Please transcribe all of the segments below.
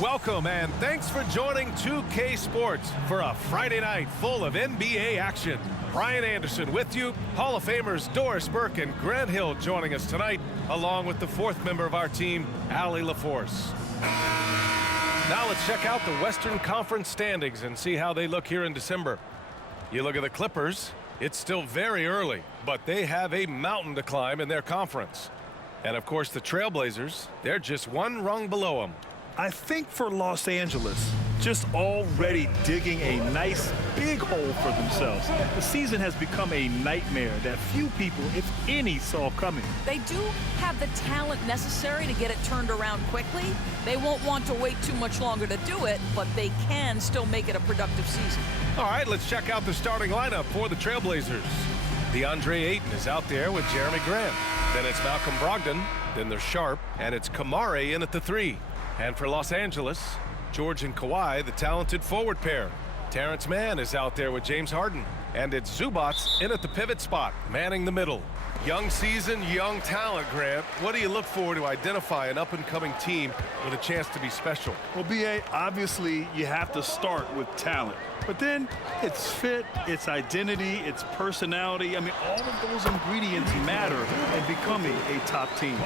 Welcome and thanks for joining 2K Sports for a Friday night full of NBA action. Brian Anderson with you, Hall of Famers Doris Burke and Grant Hill joining us tonight, along with the fourth member of our team, Allie LaForce. Now let's check out the Western Conference standings and see how they look here in December. You look at the Clippers, it's still very early, but they have a mountain to climb in their conference. And of course the Trailblazers, they're just one rung below them. I think for Los Angeles, just already digging a nice big hole for themselves. The season has become a nightmare that few people, if any, saw coming. They do have the talent necessary to get it turned around quickly. They won't want to wait too much longer to do it, but they can still make it a productive season. All right, let's check out the starting lineup for the Trailblazers. DeAndre Ayton is out there with Jeremy Grant. Then it's Malcolm Brogdon. Then there's Sharp, and it's Kamare in at the 3. And for Los Angeles, George and Kawhi, the talented forward pair. Terrence Mann is out there with James Harden. And it's Zubats in at the pivot spot, manning the middle. Young season, young talent, Grant. What do you look for to identify an up-and-coming team with a chance to be special? Well, B.A., obviously you have to start with talent. But then it's fit, it's identity, it's personality. I mean, all of those ingredients matter in becoming a top team.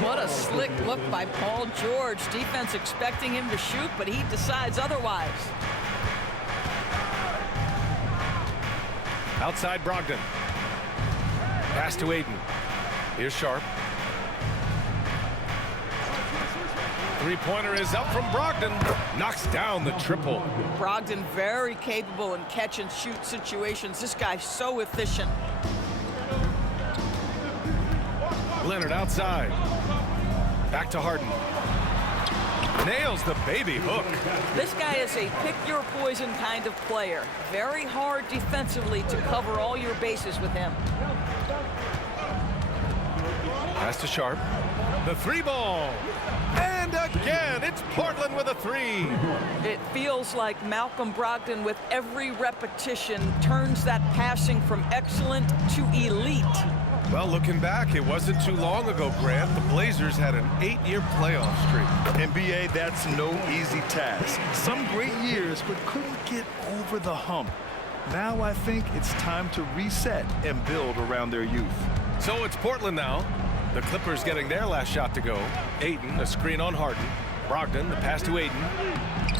What a slick look by Paul George. Defense expecting him to shoot, but he decides otherwise. Outside Brogdon. Pass to Ayton. Here's Sharp. Three-pointer is up from Brogdon. Knocks down the triple. Brogdon very capable in catch-and-shoot situations. This guy's so efficient. Leonard outside. Back to Harden. Nails the baby hook. This guy is a pick-your-poison kind of player. Very hard defensively to cover all your bases with him. Pass to Sharp. The 3-ball. And again, it's Portland with a 3. It feels like Malcolm Brogdon, with every repetition, turns that passing from excellent to elite. Well, looking back, it wasn't too long ago, Grant. The Blazers had an 8-year playoff streak. NBA, that's no easy task. Some great years, but couldn't get over the hump. Now I think it's time to reset and build around their youth. So it's Portland now. The Clippers getting their last shot to go. Ayton, a screen on Harden. Brogdon, the pass to Ayton.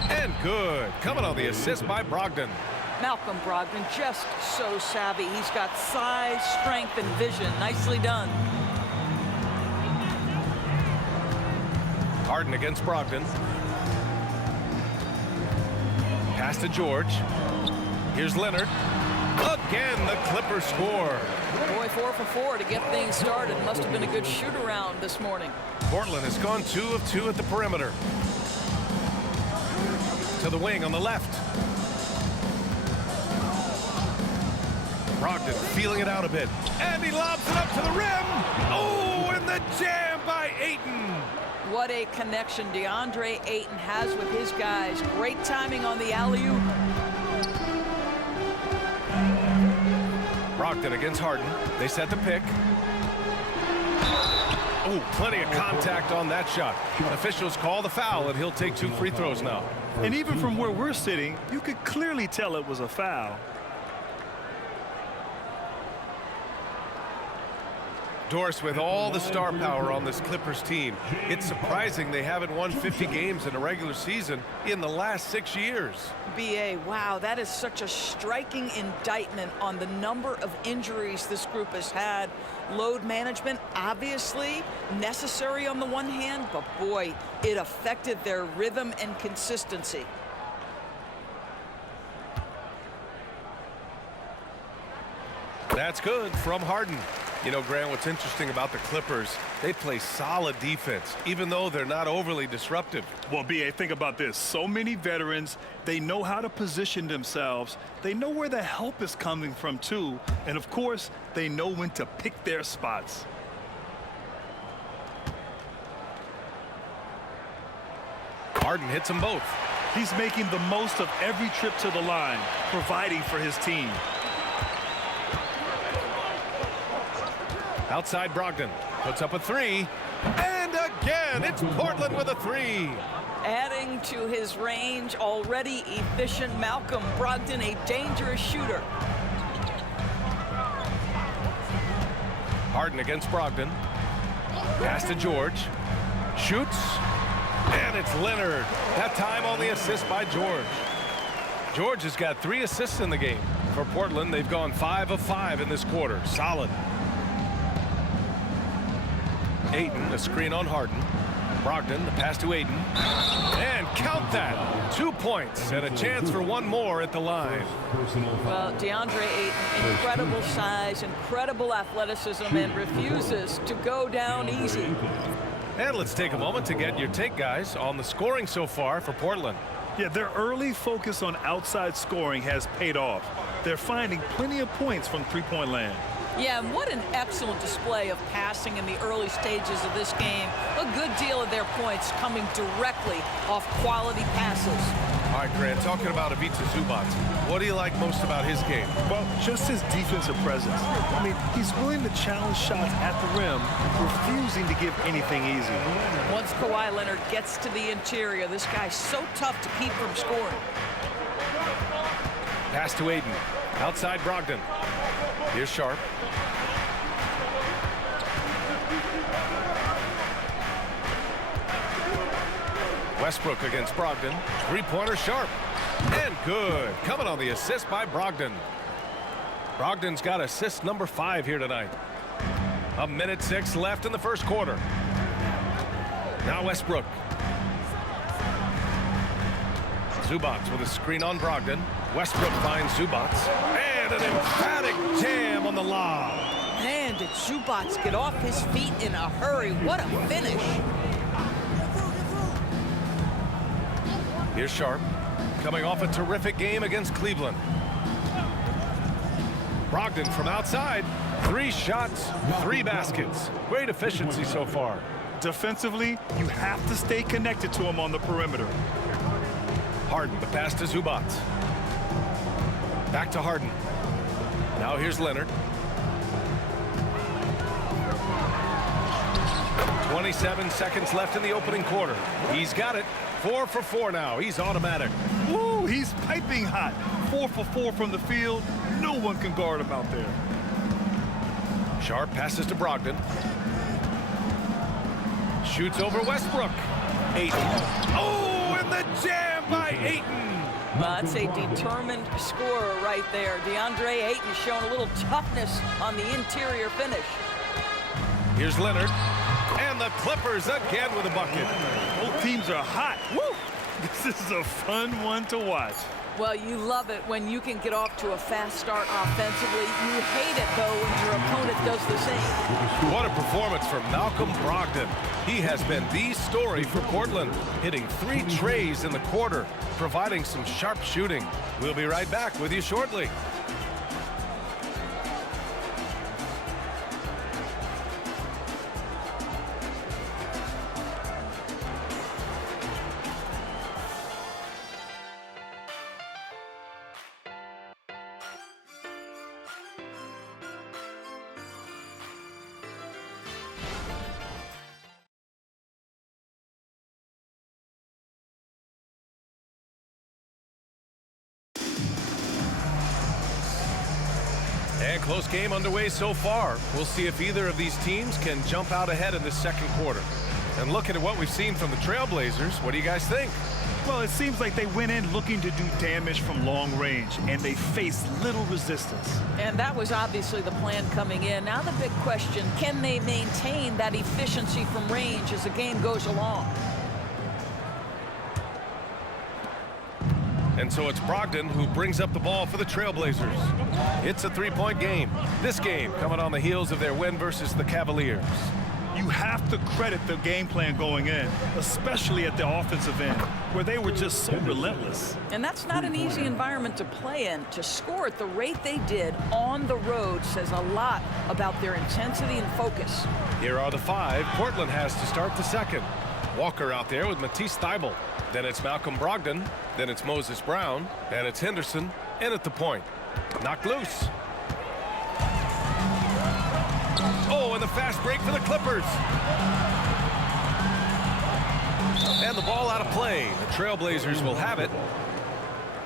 And good. Coming on the assist by Brogdon. Malcolm Brogdon just so savvy. He's got size, strength, and vision. Nicely done. Harden against Brogdon. Pass to George. Here's Leonard. Again, the Clippers score. Boy, 4 for 4 to get things started. Must have been a good shoot-around this morning. Portland has gone 2 of 2 at the perimeter. To the wing on the left. Brogdon feeling it out a bit. And he lobs it up to the rim. Oh, and the jam by Ayton. What a connection DeAndre Ayton has with his guys. Great timing on the alley-oop. Brogdon against Harden. They set the pick. Oh, plenty of contact on that shot. Officials call the foul, and he'll take 2 free throws now. And even from where we're sitting, you could clearly tell it was a foul. Doris, with all the star power on this Clippers team, it's surprising they haven't won 50 games in a regular season in the last 6 years. B.A., wow, that is such a striking indictment on the number of injuries this group has had. Load management, obviously necessary on the one hand, but boy, it affected their rhythm and consistency. That's good from Harden. You know, Grant, what's interesting about the Clippers, they play solid defense, even though they're not overly disruptive. Well, B.A., think about this. So many veterans, they know how to position themselves. They know where the help is coming from, too. And, of course, they know when to pick their spots. Harden hits them both. He's making the most of every trip to the line, providing for his team. Outside Brogdon puts up a 3, and again it's Portland with a 3. Adding to his range, already efficient Malcolm Brogdon, a dangerous shooter. Harden against Brogdon. Pass to George. Shoots. And it's Leonard. That time on the assist by George. George has got 3 assists in the game. For Portland, they've gone 5 of 5 in this quarter. Solid. Ayton, a screen on Harden. Brogdon, the pass to Ayton. And count that. 2 points and a chance for one more at the line. Well, DeAndre Ayton, incredible size, incredible athleticism, and refuses to go down easy. And let's take a moment to get your take, guys, on the scoring so far for Portland. Yeah, their early focus on outside scoring has paid off. They're finding plenty of points from three-point land. Yeah, and what an excellent display of passing in the early stages of this game. A good deal of their points coming directly off quality passes. All right, Grant, talking about Ivica Zubac, what do you like most about his game? Well, just his defensive presence. I mean, he's willing to challenge shots at the rim, refusing to give anything easy. Once Kawhi Leonard gets to the interior, this guy's so tough to keep from scoring. Pass to Ayton. Outside Brogdon. Here's Sharp. Westbrook against Brogdon. Three-pointer Sharp. And good. Coming on the assist by Brogdon. Brogdon's got assist number 5 here tonight. 1:06 left in the first quarter. Now Westbrook. Zubac with a screen on Brogdon. Westbrook finds Zubac. And an emphatic jam on the lob. Man, did Zubac get off his feet in a hurry. What a finish. Here's Sharp, coming off a terrific game against Cleveland. Brogdon from outside. 3 shots, 3 baskets. Great efficiency so far. Defensively, you have to stay connected to him on the perimeter. Harden, the pass to Zubac. Back to Harden. Now here's Leonard. 27 seconds left in the opening quarter. He's got it. 4 for 4 now. He's automatic. Woo, he's piping hot. 4 for 4 from the field. No one can guard him out there. Sharp passes to Brogdon. Shoots over Westbrook. Ayton. Oh, and the jam by Ayton. That's a determined scorer right there. DeAndre Ayton showing a little toughness on the interior finish. Here's Leonard. And the Clippers again with a bucket. Both teams are hot. Woo! This is a fun one to watch. Well, you love it when you can get off to a fast start offensively. You hate it, though, when your opponent does the same. What a performance from Malcolm Brogdon. He has been the story for Portland, hitting 3 trays in the quarter, providing some sharp shooting. We'll be right back with you shortly. And close game underway so far. We'll see if either of these teams can jump out ahead in the second quarter. And looking at what we've seen from the Trailblazers, what do you guys think? Well, it seems like they went in looking to do damage from long range, and they faced little resistance. And that was obviously the plan coming in. Now the big question, can they maintain that efficiency from range as the game goes along? And so it's Brogdon who brings up the ball for the Trailblazers. It's a 3-point game. This game coming on the heels of their win versus the Cavaliers. You have to credit the game plan going in, especially at the offensive end, where they were just so relentless. And that's not an easy environment to play in. To score at the rate they did on the road says a lot about their intensity and focus. Here are the 5 Portland has to start the second. Walker out there with Matisse Thybulle. Then it's Malcolm Brogdon. Then it's Moses Brown. And it's Henderson in at the point. Knocked loose. Oh, and the fast break for the Clippers. And the ball out of play. The Trailblazers will have it.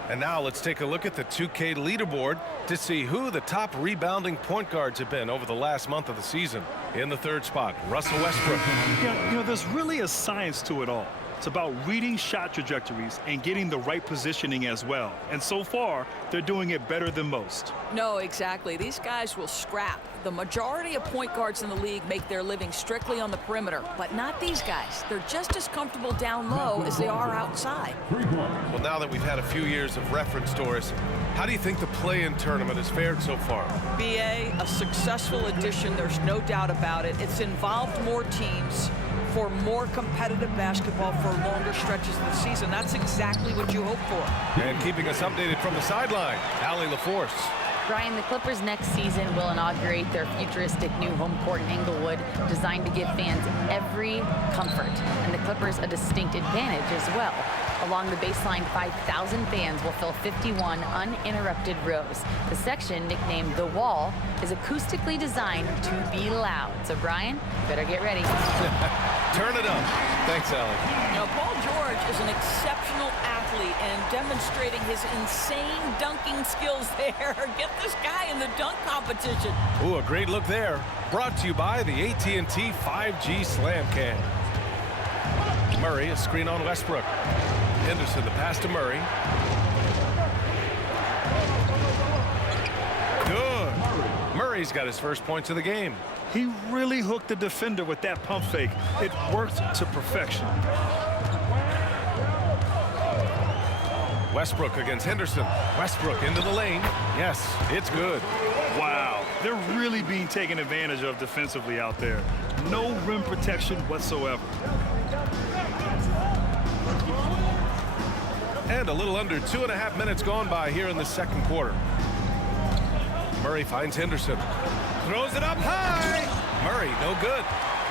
And now let's take a look at the 2K leaderboard to see who the top rebounding point guards have been over the last month of the season. In the third spot, Russell Westbrook. Yeah, you know, there's really a science to it all. It's about reading shot trajectories and getting the right positioning as well. And so far, they're doing it better than most. No, exactly. These guys will scrap. The majority of point guards in the league make their living strictly on the perimeter, but not these guys. They're just as comfortable down low as they are outside. Well, now that we've had a few years of reference, Doris, how do you think the play-in tournament has fared so far? BA, a successful addition, there's no doubt about it. It's involved more teams for more competitive basketball for longer stretches of the season. That's exactly what you hope for. And keeping us updated from the sideline, Allie LaForce. Brian, the Clippers next season will inaugurate their futuristic new home court in Inglewood, designed to give fans every comfort, and the Clippers a distinct advantage as well. Along the baseline, 5,000 fans will fill 51 uninterrupted rows. The section, nicknamed The Wall, is acoustically designed to be loud. So, Brian, you better get ready. Turn it up. Thanks, Allie. Now, Paul George is an exceptional athlete and demonstrating his insane dunking skills there. Get this guy in the dunk competition. Ooh, a great look there. Brought to you by the AT&T 5G Slam Cam. Murray, a screen on Westbrook. Henderson, the pass to Murray. Good. Murray's got his first points of the game. He really hooked the defender with that pump fake. It worked to perfection. Westbrook against Henderson. Westbrook into the lane. Yes, it's good. Wow, they're really being taken advantage of defensively out there. No rim protection whatsoever. And a little under 2.5 minutes gone by here in the second quarter. Murray finds Henderson. Throws it up high. Murray, no good.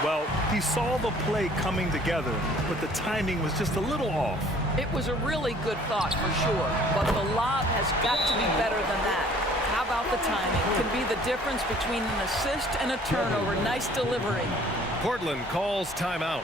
Well, he saw the play coming together, but the timing was just a little off. It was a really good thought for sure, but the lob has got to be better than that. How about the timing? Can be the difference between an assist and a turnover. Nice delivery. Portland calls timeout.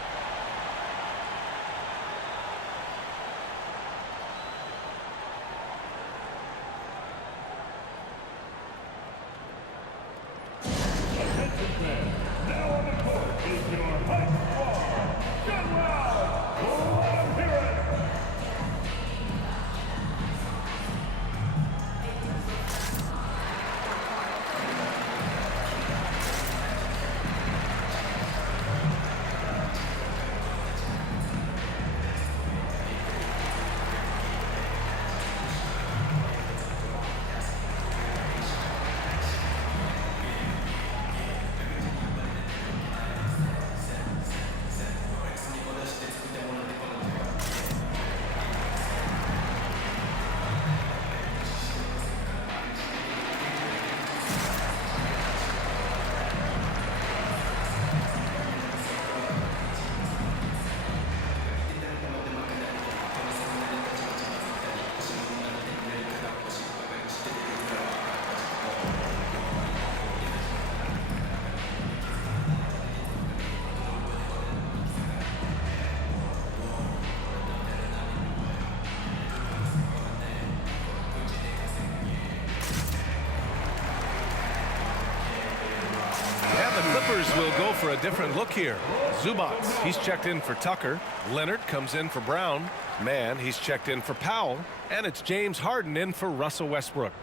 Will go for a different look here. Zubac, he's checked in for Tucker. Leonard comes in for Brown. Mann, he's checked in for Powell. And it's James Harden in for Russell Westbrook.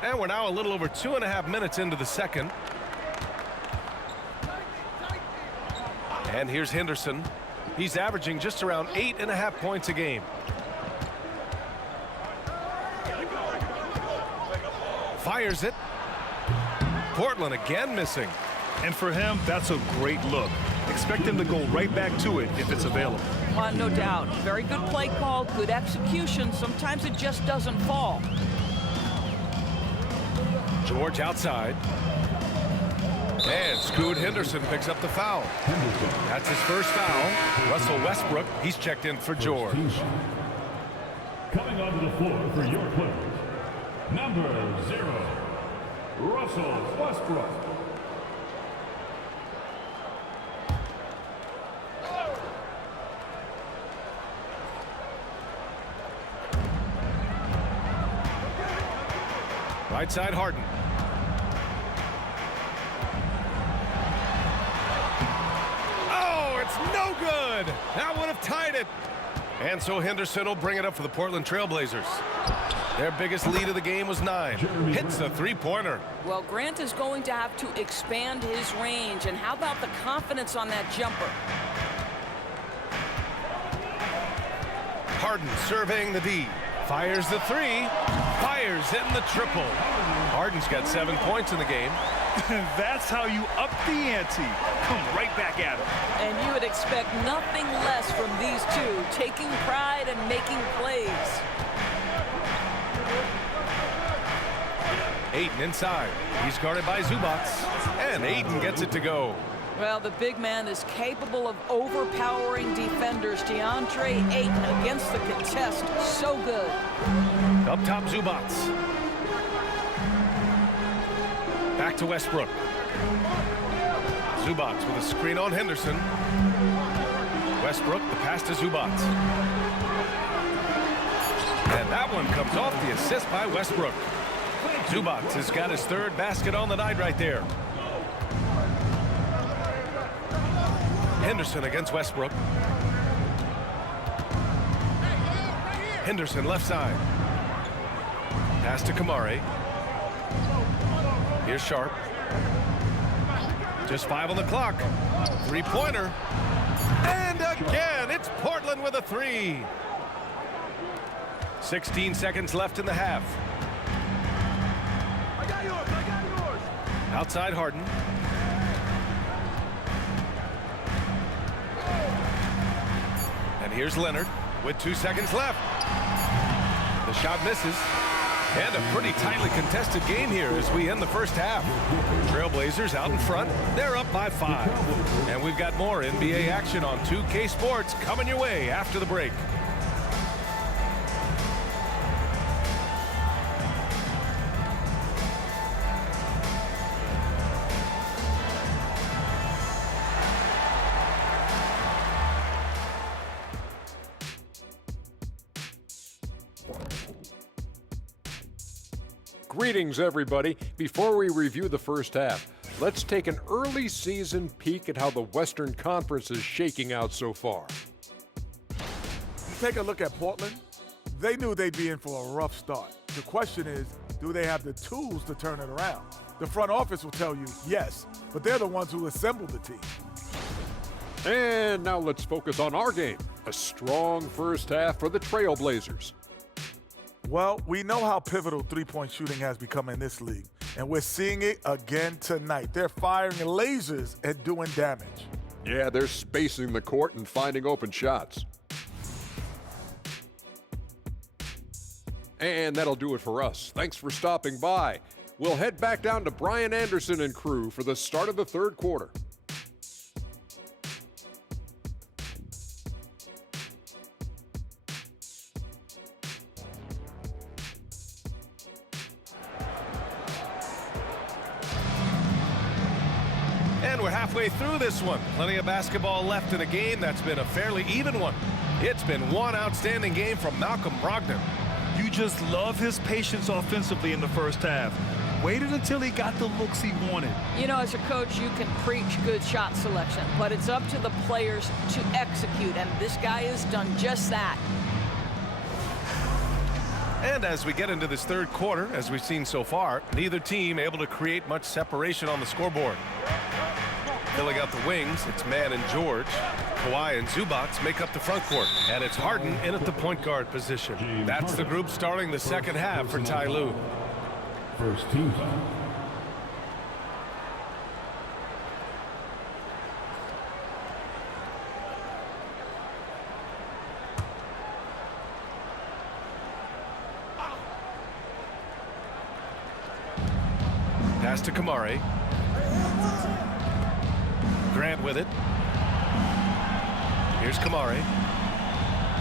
And we're now a little over 2.5 minutes into the second. And here's Henderson. He's averaging just around 8.5 points a game. Fires it. Portland again missing. And for him, that's a great look. Expect him to go right back to it if it's available. No doubt. Very good play call, good execution. Sometimes it just doesn't fall. George outside. And Scoot Henderson picks up the foul. That's his first foul. Russell Westbrook, he's checked in for George. Coming onto the floor for your Clippers, number 0, Russell Westbrook. Right side, Harden. Oh, it's no good. That would have tied it. And so Henderson will bring it up for the Portland Trailblazers. Their biggest lead of the game was 9. Hits the three-pointer. Well, Grant is going to have to expand his range. And how about the confidence on that jumper? Harden surveying the D. Fires the 3. Fires in the triple. Harden's got 7 points in the game. That's how you up the ante. Come right back at him. And you would expect nothing less from these two, taking pride and making plays. Ayton inside. He's guarded by Zubac. And Ayton gets it to go. Well, the big man is capable of overpowering defenders. DeAndre Ayton against the contest. So good. Up top, Zubac. Back to Westbrook. Zubac with a screen on Henderson. Westbrook, the pass to Zubac. And that one comes off the assist by Westbrook. Zubac has got his 3rd basket on the night right there. Henderson against Westbrook. Henderson left side. Pass to Kamari. Here's Sharp. Just 5 on the clock. Three-pointer. And again, it's Portland with a 3. 16 seconds left in the half. Outside Harden. And here's Leonard with 2 seconds left. The shot misses. And a pretty tightly contested game here as we end the first half. Trailblazers out in front. They're up by 5. And we've got more NBA action on 2K Sports coming your way after the break. Greetings, everybody. Before we review the first half, let's take an early season peek at how the Western Conference is shaking out so far. Take a look at Portland. They knew they'd be in for a rough start. The question is, do they have the tools to turn it around? The front office will tell you yes, but they're the ones who assembled the team. And now let's focus on our game. A strong first half for the Trailblazers. Well, we know how pivotal three-point shooting has become in this league, and we're seeing it again tonight. They're firing lasers and doing damage. Yeah, they're spacing the court and finding open shots. And that'll do it for us. Thanks for stopping by. We'll head back down to Brian Anderson and crew for the start of the third quarter. And we're halfway through this one. Plenty of basketball left in a game that's been a fairly even one. It's been one outstanding game from Malcolm Brogdon. You just love his patience offensively in the first half. Waited until he got the looks he wanted. You know, as a coach, you can preach good shot selection, but it's up to the players to execute, and this guy has done just that. And as we get into this third quarter, as we've seen so far, neither team able to create much separation on the scoreboard. Filling out the wings, it's Mann and George. Kawhi and Zubac make up the front court. And it's Harden in at the point guard position. That's the group starting the second half for Ty Lue. First team foul. Pass to Kamari. Grant with it. Here's Kamari.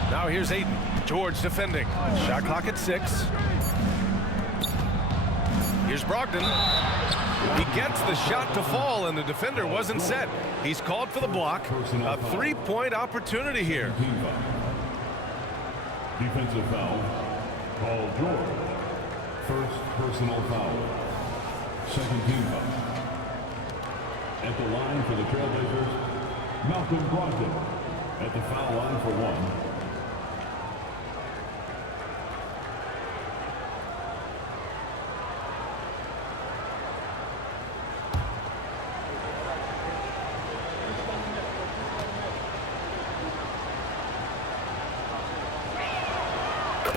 Now here's Aiden. George defending. Shot clock at 6. Here's Brogdon. He gets the shot to fall, and the defender wasn't set. He's called for the block. A 3-point opportunity here. Defensive foul. Paul George. First personal foul. Second team foul. At the line for the Trailblazers, Malcolm Brogdon. At the foul line for 1.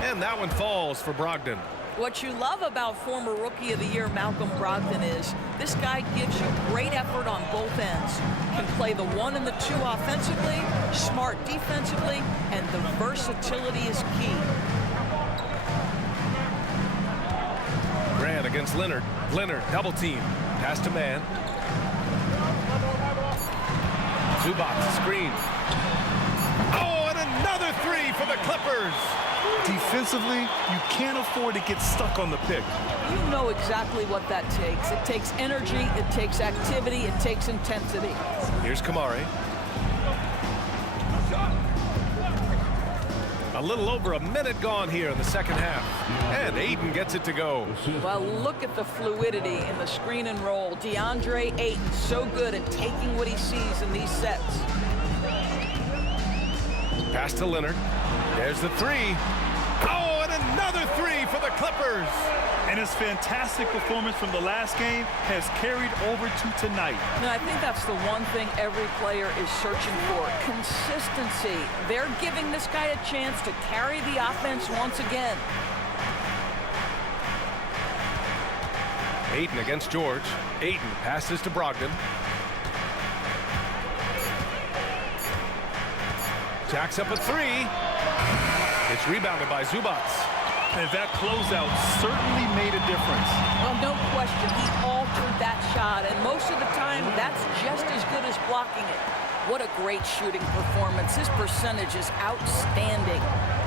And that one falls for Brogdon. What you love about former Rookie of the Year Malcolm Brogdon is this guy gives you great effort on both ends. Can play the 1 and the 2 offensively, smart defensively, and the versatility is key. Grant against Leonard. Leonard double team. Pass to man. Zubac screen. Oh, and another 3 for the Clippers. Defensively, you can't afford to get stuck on the pick. You know exactly what that takes. It takes energy, it takes activity, it takes intensity. Here's Kamari. A little over a minute gone here in the second half. And Aiden gets it to go. Well, look at the fluidity in the screen and roll. DeAndre Ayton, so good at taking what he sees in these sets. Pass to Leonard. There's the 3. Oh, and another 3 for the Clippers. And his fantastic performance from the last game has carried over to tonight. Now, I think that's the one thing every player is searching for. Consistency. They're giving this guy a chance to carry the offense once again. Aiden against George. Aiden passes to Brogdon. Jacks up a 3. It's rebounded by Zubac. And that closeout certainly made a difference. Well, no question, he altered that shot, and most of the time, that's just as good as blocking it. What a great shooting performance. His percentage is outstanding.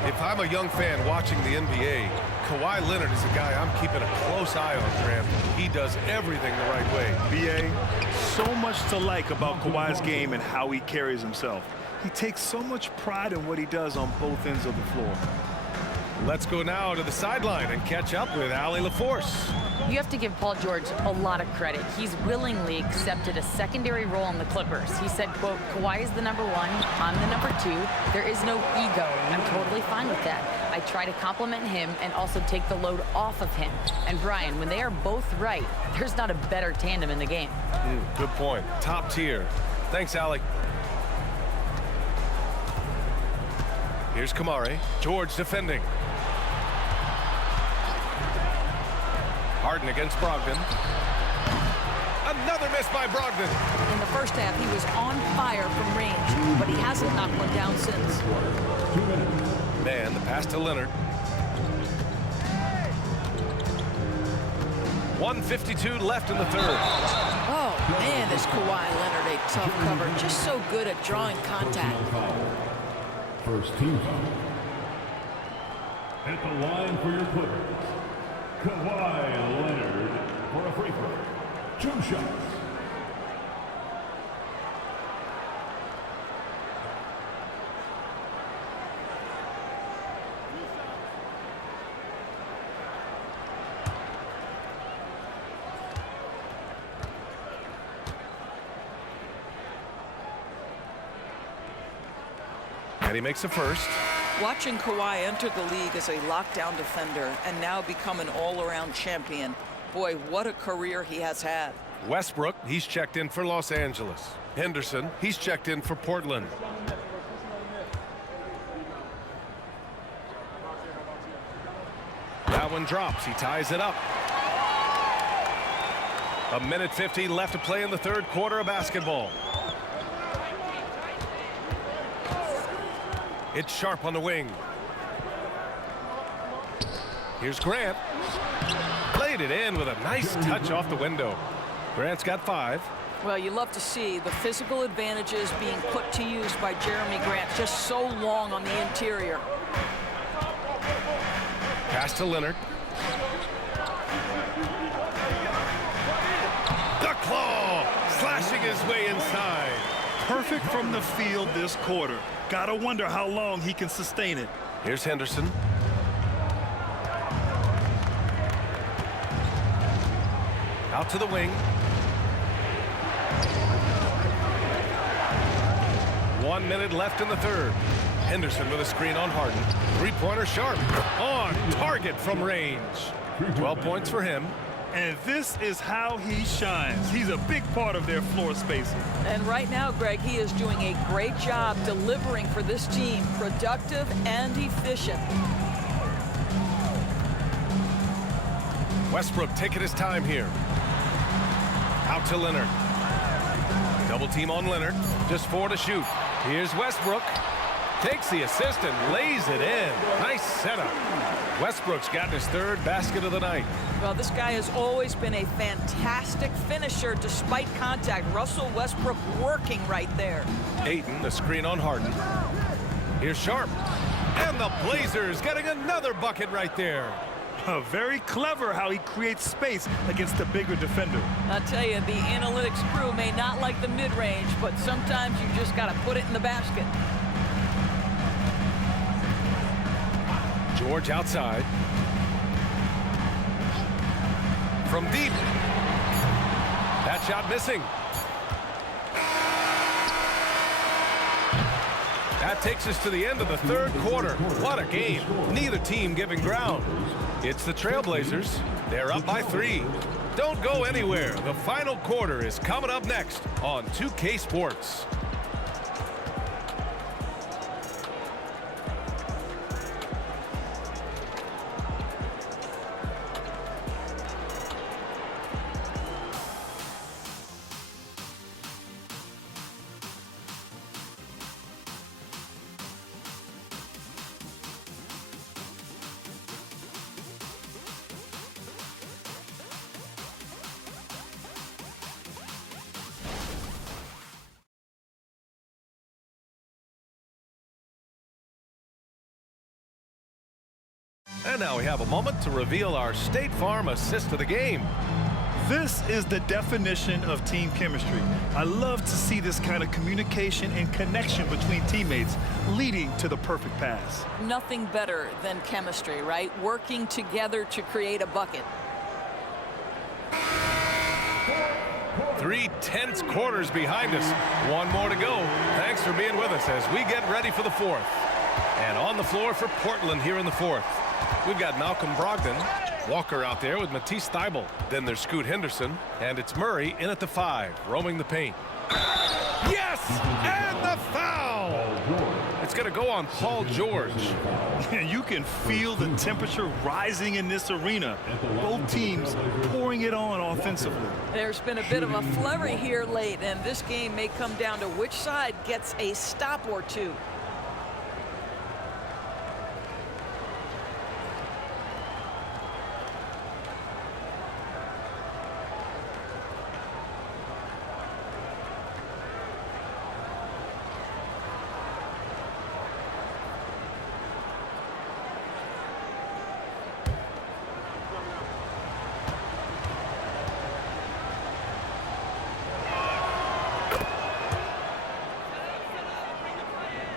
If I'm a young fan watching the NBA, Kawhi Leonard is a guy I'm keeping a close eye on, Graham. He does everything the right way. BA, so much to like about Kawhi's game and how he carries himself. He takes so much pride in what he does on both ends of the floor. Let's go now to the sideline and catch up with Allie LaForce. You have to give Paul George a lot of credit. He's willingly accepted a secondary role in the Clippers. He said, quote, Kawhi is the number 1, I'm the number 2. There is no ego. I'm totally fine with that. I try to compliment him and also take the load off of him. And Brian, when they are both right, there's not a better tandem in the game. Good point. Top tier. Thanks, Allie. Here's Kamari. George defending. Harden against Brogdon. Another miss by Brogdon. In the first half, he was on fire from range, but he hasn't knocked one down since. Man, the pass to Leonard. 1:52 left in the third. Oh, man, is Kawhi Leonard a tough cover. Just so good at drawing contact. First team foul. At the line for your Clippers, Kawhi Leonard for a free throw. 2 shots. And he makes a first. Watching Kawhi enter the league as a lockdown defender and now become an all-around champion. Boy, what a career he has had. Westbrook, he's checked in for Los Angeles. Henderson, he's checked in for Portland. That one drops. He ties it up. 1:50 left to play in the third quarter of basketball. It's Sharp on the wing. Here's Grant. Played it in with a nice touch off the window. Grant's got 5. Well, you love to see the physical advantages being put to use by Jeremy Grant, just so long on the interior. Pass to Leonard. The claw, slashing his way inside. Perfect from the field this quarter. Gotta wonder how long he can sustain it. Here's Henderson. Out to the wing. 1 minute left in the third. Henderson with a screen on Harden. Three-pointer sharp. On target from range. 12 points for him. And this is how he shines. He's a big part of their floor spacing. And right now, Greg, he is doing a great job delivering for this team. Productive and efficient. Westbrook taking his time here. Out to Leonard. Double team on Leonard. Just 4 to shoot. Here's Westbrook. Takes the assist and lays it in. Nice setup. Westbrook's gotten his third basket of the night. Well, this guy has always been a fantastic finisher despite contact. Russell Westbrook working right there. Ayton, the screen on Harden. Here's Sharp. And the Blazers getting another bucket right there. Very clever how he creates space against the bigger defender. I'll tell you, the analytics crew may not like the mid-range, but sometimes you just got to put it in the basket. George outside. From deep. That shot missing. That takes us to the end of the third quarter. What a game. Neither team giving ground. It's the Trailblazers. They're up by 3. Don't go anywhere. The final quarter is coming up next on 2K Sports. And now we have a moment to reveal our State Farm assist of the game. This is the definition of team chemistry. I love to see this kind of communication and connection between teammates leading to the perfect pass. Nothing better than chemistry, right? Working together to create a bucket. 3 tense quarters behind us. 1 more to go. Thanks for being with us as we get ready for the 4th. And on the floor for Portland here in the 4th. We've got Malcolm Brogdon, Walker out there with Matisse Thybulle. Then there's Scoot Henderson, and it's Murray in at the 5, roaming the paint. Yes! And the foul! It's going to go on Paul George. You can feel the temperature rising in this arena. Both teams pouring it on offensively. There's been a bit of a flurry here late, and this game may come down to which side gets a stop or two.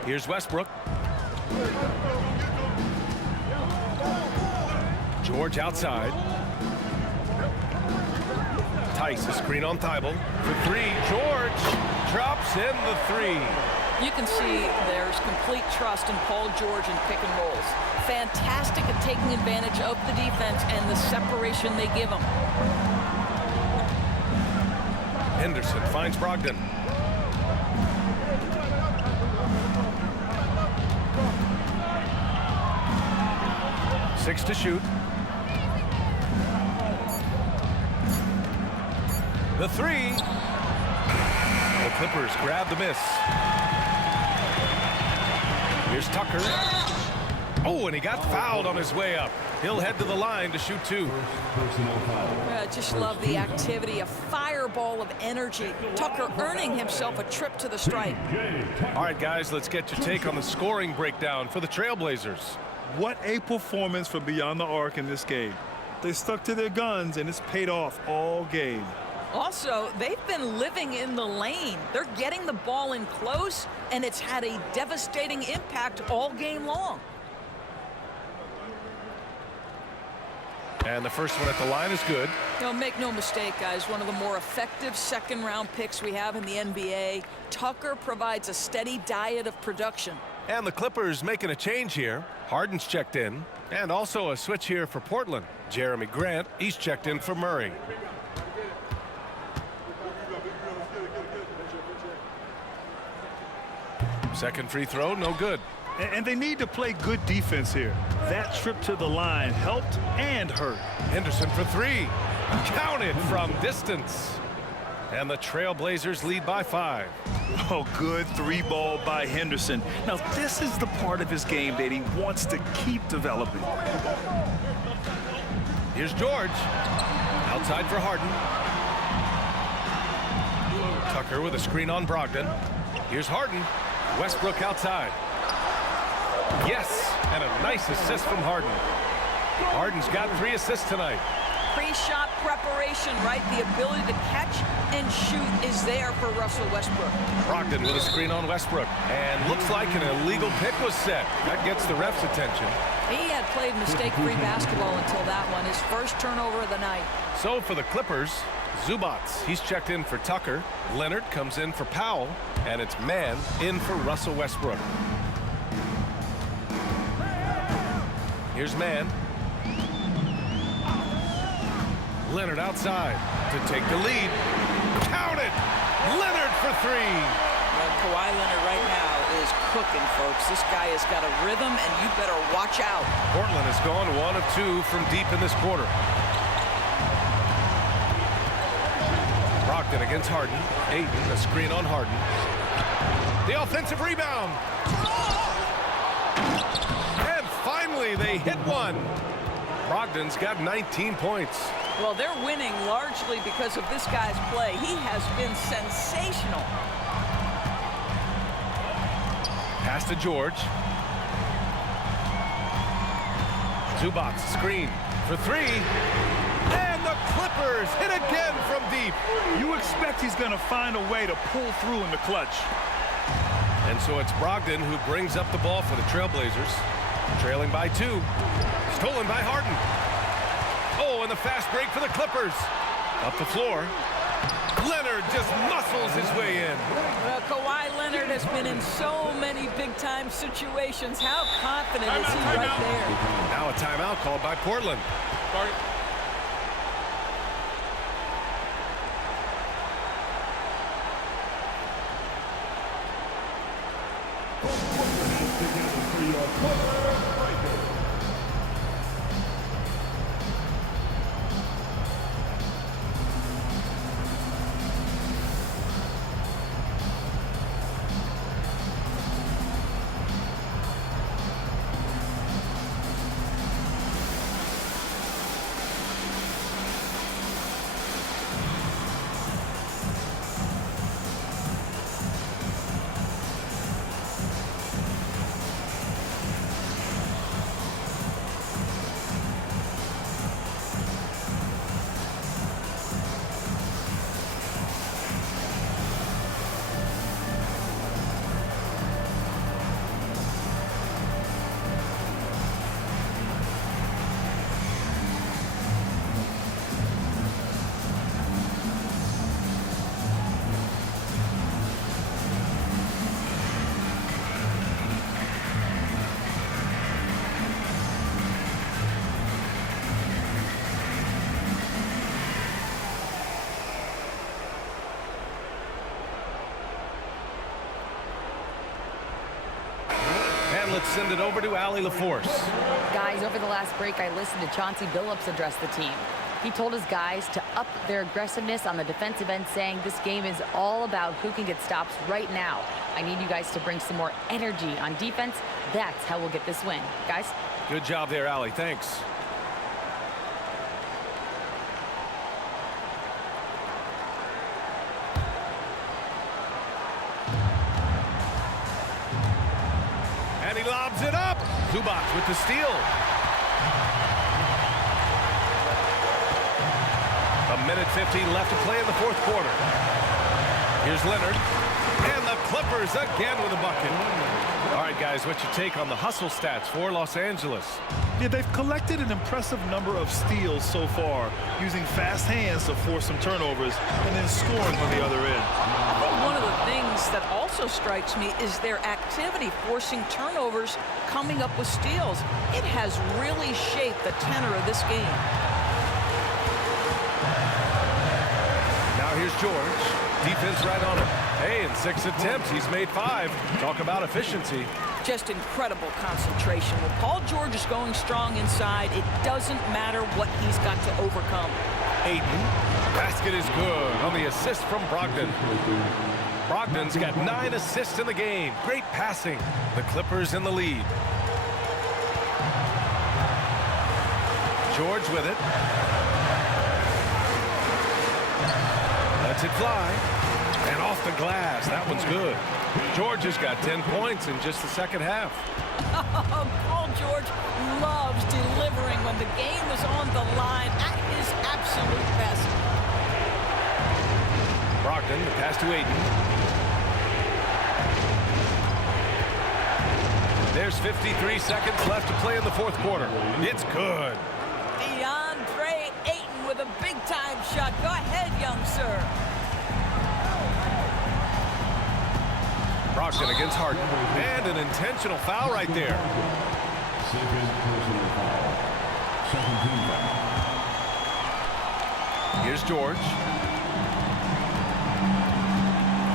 Here's Westbrook. George outside. Tice, a screen on Thybulle. For 3, George drops in the 3. You can see there's complete trust in Paul George in pick and rolls. Fantastic at taking advantage of the defense and the separation they give him. Henderson finds Brogdon. Six to shoot. The 3. The Clippers grab the miss. Here's Tucker. Oh, and he got fouled on his way up. He'll head to the line to shoot 2. Personal foul. I just love the activity, a fireball of energy. Tucker earning himself a trip to the stripe. All right, guys, let's get your take on the scoring breakdown for the Trailblazers. What a performance from beyond the arc in this game. They stuck to their guns, and it's paid off all game. Also, they've been living in the lane. They're getting the ball in close, and it's had a devastating impact all game long. And the first one at the line is good. Make no mistake, guys, one of the more effective second-round picks we have in the NBA. Tucker provides a steady diet of production. And the Clippers making a change here. Harden's checked in. And also a switch here for Portland. Jeremy Grant, he's checked in for Murray. Second free throw, no good. And they need to play good defense here. That trip to the line helped and hurt. Henderson for 3. Counted from distance. And the Trailblazers lead by 5. Oh, good 3-ball by Henderson. Now, this is the part of his game that he wants to keep developing. Here's George. Outside for Harden. Tucker with a screen on Brogdon. Here's Harden. Westbrook outside. Yes, and a nice assist from Harden. Harden's got 3 assists tonight. Pre-shot preparation, right? The ability to catch and shoot is there for Russell Westbrook. Brogdon with a screen on Westbrook. And looks like an illegal pick was set. That gets the ref's attention. He had played mistake-free basketball until that one, his first turnover of the night. So for the Clippers, Zubats, he's checked in for Tucker. Leonard comes in for Powell. And it's man in for Russell Westbrook. Here's man. Leonard outside to take the lead. Count it! Leonard for 3. Well, Kawhi Leonard right now is cooking, folks. This guy has got a rhythm, and you better watch out. Portland has gone 1 of 2 from deep in this quarter. Brogdon against Harden. Ayton, a screen on Harden. The offensive rebound. And finally, they hit one. Brogdon's got 19 points. Well, they're winning largely because of this guy's play. He has been sensational. Pass to George. Zubats, screen for 3. And the Clippers hit again from deep. You expect he's going to find a way to pull through in the clutch. And so it's Brogdon who brings up the ball for the Trailblazers. Trailing by 2. Stolen by Harden. Oh, and the fast break for the Clippers. Up the floor. Leonard just muscles his way in. Well, Kawhi Leonard has been in so many big-time situations. How confident is he right there? Now a timeout called by Portland. Let's send it over to Allie LaForce. Guys, over the last break, I listened to Chauncey Billups address the team. He told his guys to up their aggressiveness on the defensive end, saying this game is all about who can get stops right now. I need you guys to bring some more energy on defense. That's how we'll get this win. Guys? Good job there, Allie. Thanks. And he lobs it up. Zubac with the steal. A minute 15 left to play in the fourth quarter. Here's Leonard. And the Clippers again with a bucket. All right, guys, what's your take on the hustle stats for Los Angeles? Yeah, they've collected an impressive number of steals so far, using fast hands to force some turnovers and then scoring on the other end. I think one of the things that also strikes me is their activity forcing turnovers, coming up with steals. It has really shaped the tenor of this game. Now here's George. Defense right on him. Hey, in 6 attempts, he's made 5. Talk about efficiency. Just incredible concentration. When Paul George is going strong inside, it doesn't matter what he's got to overcome. Ayton. Basket is good on the assist from Brogdon. Brogdon's got 9 assists in the game. Great passing. The Clippers in the lead. George with it. Lets it fly. And off the glass. That one's good. George has got 10 points in just the second half. Paul George loves delivering when the game is on the line at his absolute best. Brogdon, the pass to Ayton. There's 53 seconds left to play in the fourth quarter. It's good. DeAndre Ayton with a big-time shot. Go ahead, young sir. Brogdon against Harden. And an intentional foul right there. Second personal foul. Second team foul. Here's George.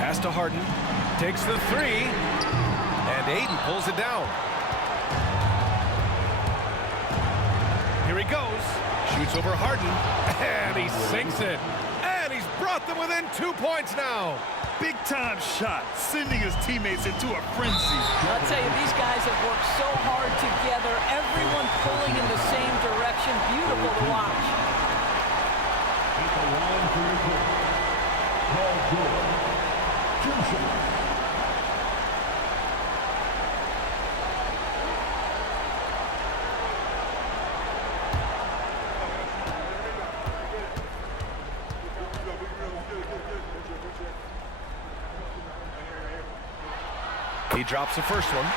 Pass to Harden. Takes the 3. And Ayton pulls it down. Here he goes. Shoots over Harden. And he sinks it. And he's brought them within 2 points now. Big-time shot, sending his teammates into a frenzy. I'll tell you, these guys have worked so hard together. Everyone pulling in the same direction. Beautiful to watch. At the line for your goal. Paul George. 2 shots. He drops the first one,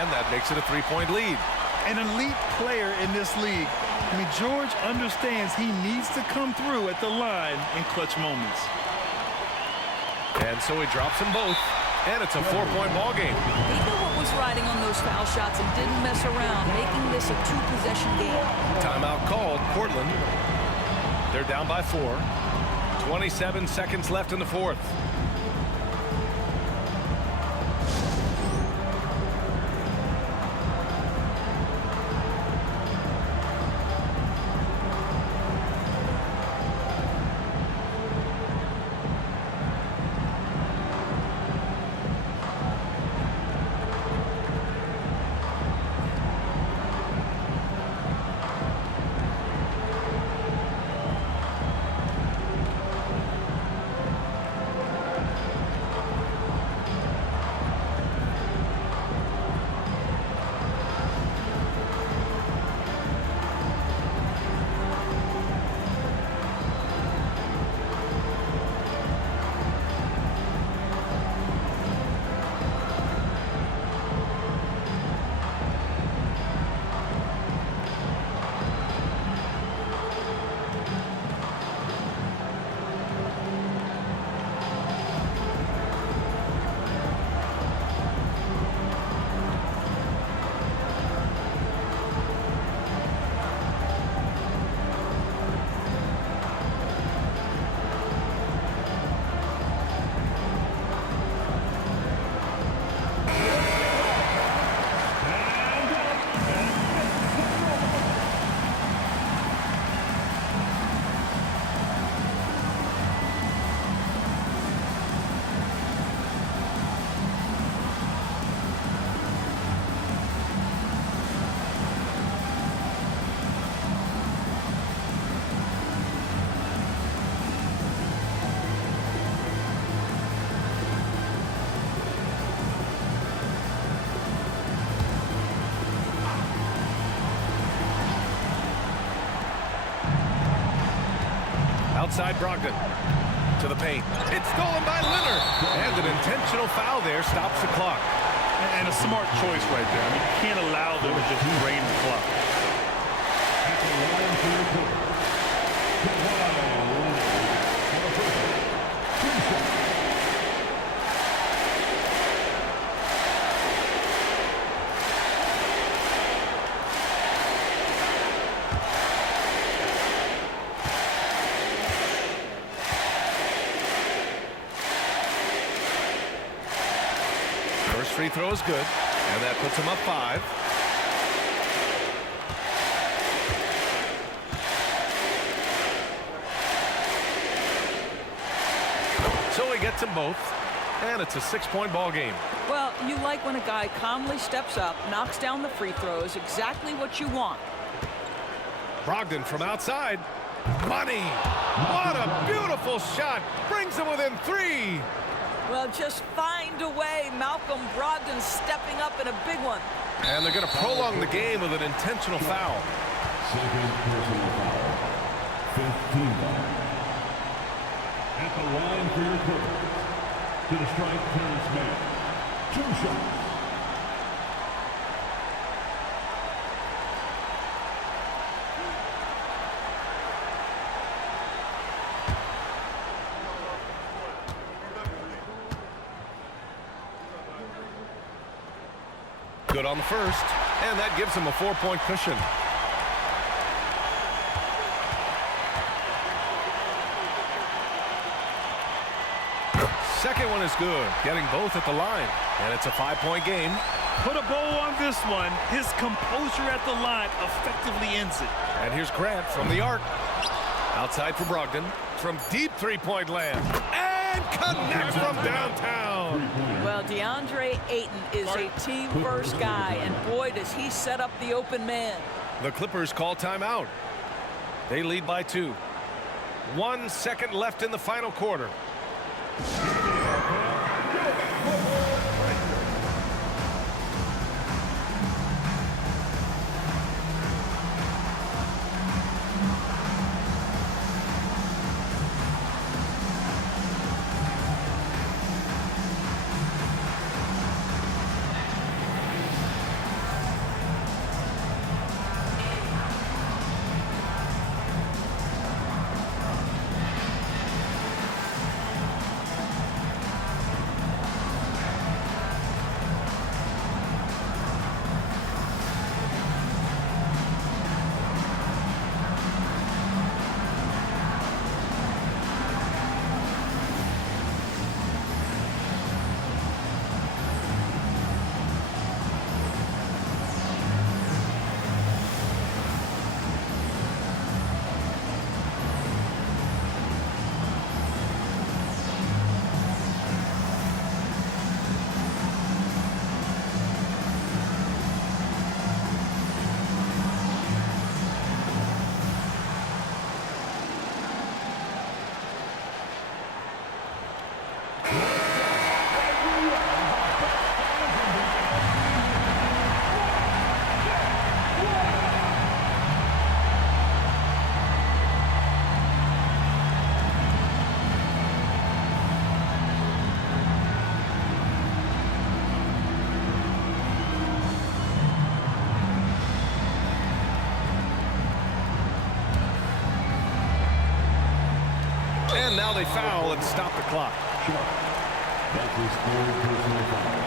and that makes it a 3-point lead. An elite player in this league. I mean, George understands he needs to come through at the line in clutch moments. And so he drops them both, and it's a 4-point ball game. He knew what was riding on those foul shots and didn't mess around, making this a 2-possession game. Timeout called. Portland. They're down by 4. 27 seconds left in the fourth. Outside Brogdon. To the paint. It's stolen by Leonard. And an intentional foul there stops the clock. And a smart choice right there. I mean, you can't allow them to just drain the clock. First free throw is good, and that puts him up 5. So he gets them both, and it's a 6-point ball game. Well, you like when a guy calmly steps up, knocks down the free throws, exactly what you want. Brogdon from outside. Money! What a beautiful shot! Brings them within 3. Well, just find a way. Malcolm Brogdon stepping up in a big one. And they're going to prolong the game with an intentional foul. Second personal foul. 5th team foul. At the line for your Clippers. To the strike, Terrence Mann. 2 shots. Good on the first, and that gives him a 4-point cushion. Second one is good, getting both at the line, and it's a 5-point game. Put a bow on this one. His composure at the line effectively ends it. And here's Grant from the arc. Outside for Brogdon, from deep 3-point land, and connects from downtown. Well, DeAndre Ayton is a team-first guy, and boy, does he set up the open man. The Clippers call timeout. They lead by 2. 1 second left in the final quarter. And now they foul and stop the clock. That's his 3rd personal foul.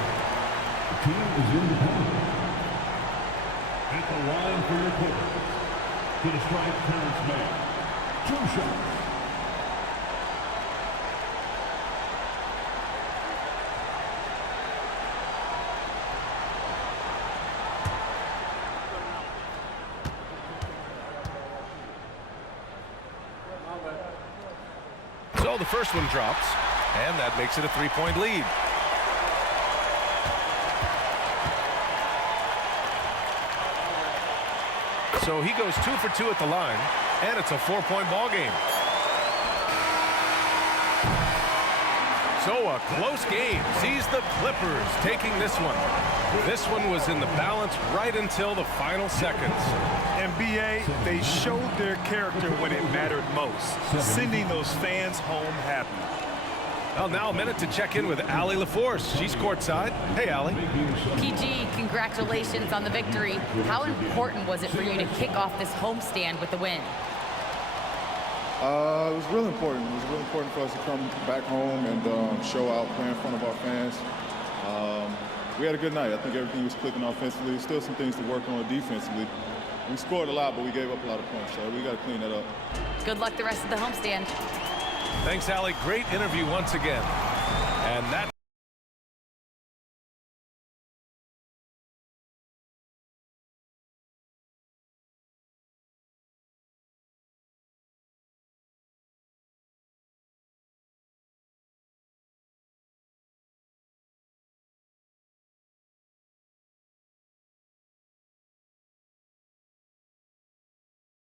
The team is in the penalty. At the line for your Clippers. To the strike, Terrence Mann. 2 shots. So the first one drops, and that makes it a 3-point lead. So he goes 2 for 2 at the line, and it's a 4-point ball game. So a close game sees the Clippers taking this one. This one was in the balance right until the final seconds. NBA, they showed their character when it mattered most, sending those fans home happy. Well, now a minute to check in with Allie LaForce. She's courtside. Hey, Allie. PG, congratulations on the victory. How important was it for you to kick off this homestand with the win? It was really important. It was really important for us to come back home and show out, play in front of our fans. We had a good night. I think everything was clicking offensively. Still some things to work on defensively. We scored a lot, but we gave up a lot of points, so we got to clean that up. Good luck the rest of the homestand. Thanks, Allie. Great interview once again. And that